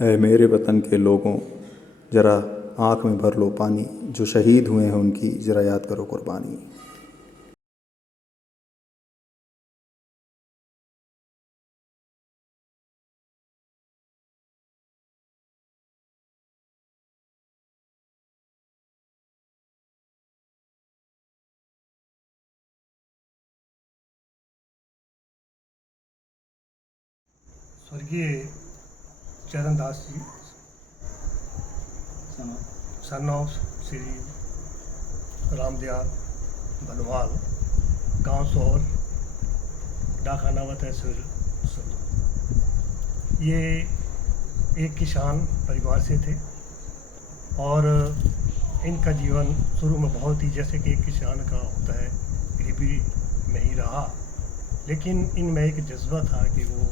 ऐ मेरे वतन के लोगों, ज़रा आँख में भर लो पानी, जो शहीद हुए हैं उनकी ज़रा याद करो कुर्बानी। स्वर्गीय चरणदास जी, सन ऑफ श्री रामदयाल बनवाल, गांव सोहर, डाखानावा तहसील संधू। ये एक किसान परिवार से थे और इनका जीवन शुरू में बहुत ही, जैसे कि एक किसान का होता है, गरीबी में ही रहा, लेकिन इनमें एक जज्बा था कि वो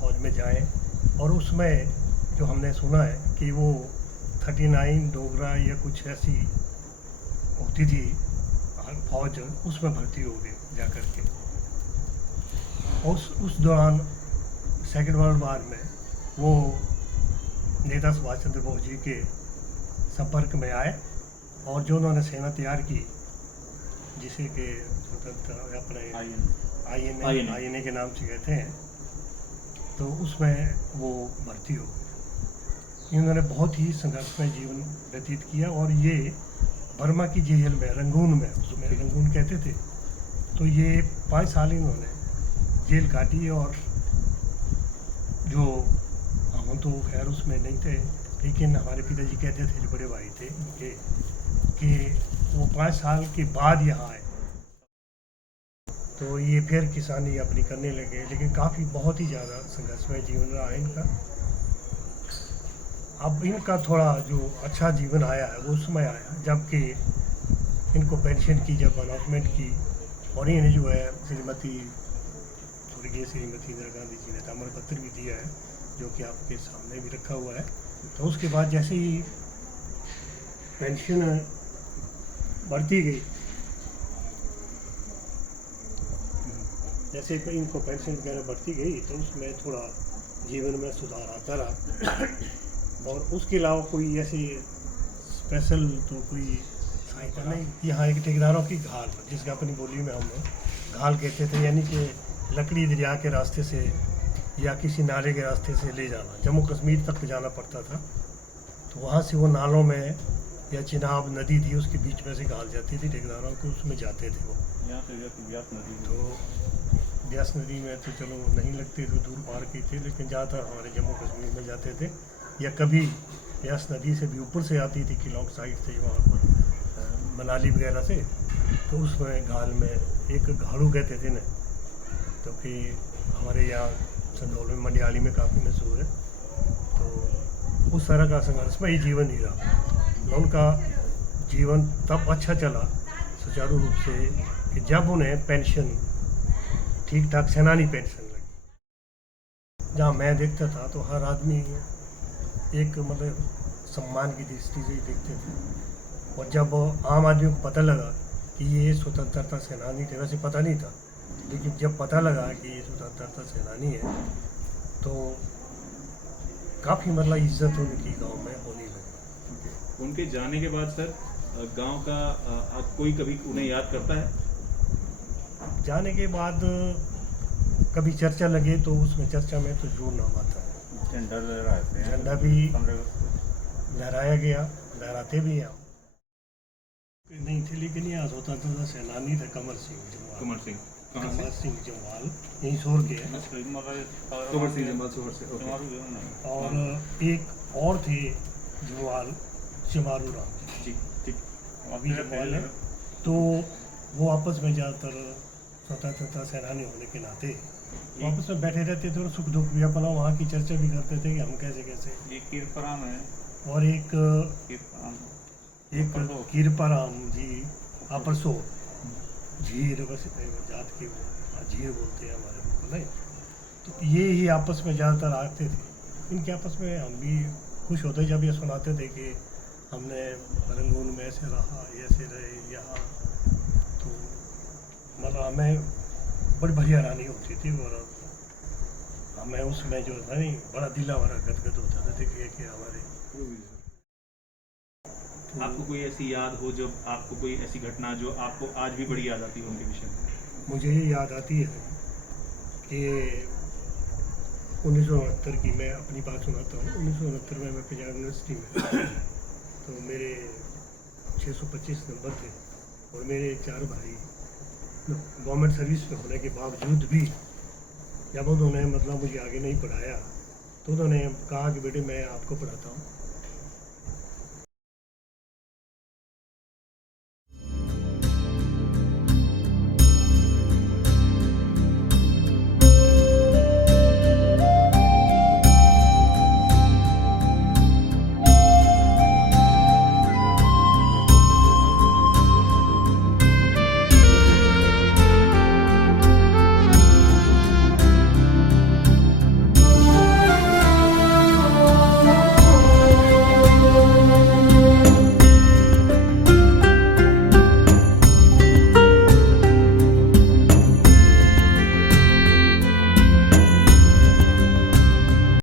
फौज में जाएं। और उसमें जो हमने सुना है कि वो 39 डोगरा या कुछ ऐसी होती थी फौज, उसमें भर्ती हो गए जा कर के। उस दौरान सेकेंड वर्ल्ड वार में वो नेता सुभाष चंद्र बोस जी के संपर्क में आए और जो उन्होंने सेना तैयार की, जिसे कि स्वतंत्र अपने INA के नाम से कहते हैं, तो उसमें वो भर्ती हो गए। इन्होंने बहुत ही संघर्षमय जीवन व्यतीत किया और ये बर्मा की जेल में, रंगून में, उसमें रंगून कहते थे, तो ये 5 साल इन्होंने जेल काटी। और जो हम तो खैर उसमें नहीं थे, लेकिन हमारे पिताजी कहते थे, जो बड़े भाई थे इनके, कि वो 5 साल के बाद यहाँ आए, तो ये फिर किसानी अपनी करने लगे। लेकिन काफ़ी बहुत ही ज़्यादा संघर्षमय जीवन रहा है इनका। अब इनका थोड़ा जो अच्छा जीवन आया है वो उस समय आया जबकि इनको पेंशन की जब अनाउंसमेंट की, और इन्हें जो है स्वर्गीय श्रीमती इंदिरा गांधी जी ने ताम्र पत्र भी दिया है, जो कि आपके सामने भी रखा हुआ है। तो उसके बाद जैसे ही पेंशन बढ़ती गई, जैसे इनको पेंशन वगैरह बढ़ती गई, तो उसमें थोड़ा जीवन में सुधार आता रहा। और उसके अलावा कोई ऐसी स्पेशल तो कोई सहायता नहीं। यहाँ एक ठेकेदारों की घाल, जिसका अपनी बोली में हम घाल कहते थे, यानी कि लकड़ी दरिया के रास्ते से या किसी नाले के रास्ते से ले जाना। जम्मू कश्मीर तक जाना पड़ता था, तो वहाँ से वो नालों में, या चिनाब नदी थी उसके बीच में से घाल जाती थी ठेकेदारों को, उसमें जाते थे वो। तो ब्यास नदी में तो चलो नहीं लगते, तो दूर पार की थे, लेकिन ज़्यादातर हमारे जम्मू कश्मीर में जाते थे। या कभी ब्यास नदी से भी ऊपर से आती थी, किलोंग साइड से, वहाँ पर मनाली वगैरह से, तो उसमें घाल में एक घाड़ू कहते थे ना, तो कि हमारे यहाँ संदौल में, मंडियाली में काफ़ी मशहूर है। तो उस तरह का संघर्ष में ही जीवन ही रहा। उनका जीवन तब अच्छा चला सुचारू रूप से कि जब उन्हें पेंशन ठीक ठाक सेनानी पेंशन लगी। जहाँ मैं देखता था तो हर आदमी एक मतलब सम्मान की दृष्टि से ही देखते थे। और जब आम आदमी को पता लगा कि ये स्वतंत्रता सेनानी थे, वैसे पता नहीं था, लेकिन जब पता लगा कि ये स्वतंत्रता सेनानी है, तो काफ़ी मतलब इज्जत उनकी गांव में होने लगी। उनके जाने के बाद सर गांव का कोई कभी उन्हें याद करता है? जाने के बाद कभी चर्चा लगे तो उसमें चर्चा में तो जोर नाम आता है। झंडा भी लहराया गया, लहराते भी हैं नहीं थे, लेकिन यहाँ स्वतंत्रता सेनानी थे कमर सिंह जम्वाल, यहीं शोर के हैं। और एक और थे जम्वाल, चमारू राम जी, अभी जम्वाल है। तो वो आपस में ज़्यादातर स्वतंत्रता सेनानी होने के नाते आपस में बैठे रहते थे और सुख दुख भी अपना वहाँ की चर्चा भी करते थे कि हम कैसे कैसे। ये किरपराम है और एक किरपराम जी आपरसो झीर, वैसे जात के झीर बोलते हैं हमारे को नहीं, तो ये ही आपस में ज़्यादातर आते थे। इनके आपस में हम भी खुश होते जब ये सुनाते थे कि हमने रंगून में ऐसे रहा, ऐसे रहे यहाँ, तो मतलब हमें बड़ी बढ़िया हैरानी होती थी। और मैं उसमें जो था नहीं बड़ा दिल हमारा गदगद होता था देखिए कि हमारे आपको कोई ऐसी याद हो जब आपको कोई ऐसी घटना जो आपको आज भी बड़ी याद आती हो उनके विषय में? मुझे ये याद आती है कि 1969 की मैं अपनी बात सुनाता हूँ। 1969 में मैं पंजाब यूनिवर्सिटी में तो मेरे 625 नंबर थे और मेरे 4 भाई गवर्नमेंट सर्विस में होने के बावजूद भी जब उन्होंने मतलब मुझे आगे नहीं पढ़ाया तो उन्होंने कहा कि बेटे मैं आपको पढ़ाता हूँ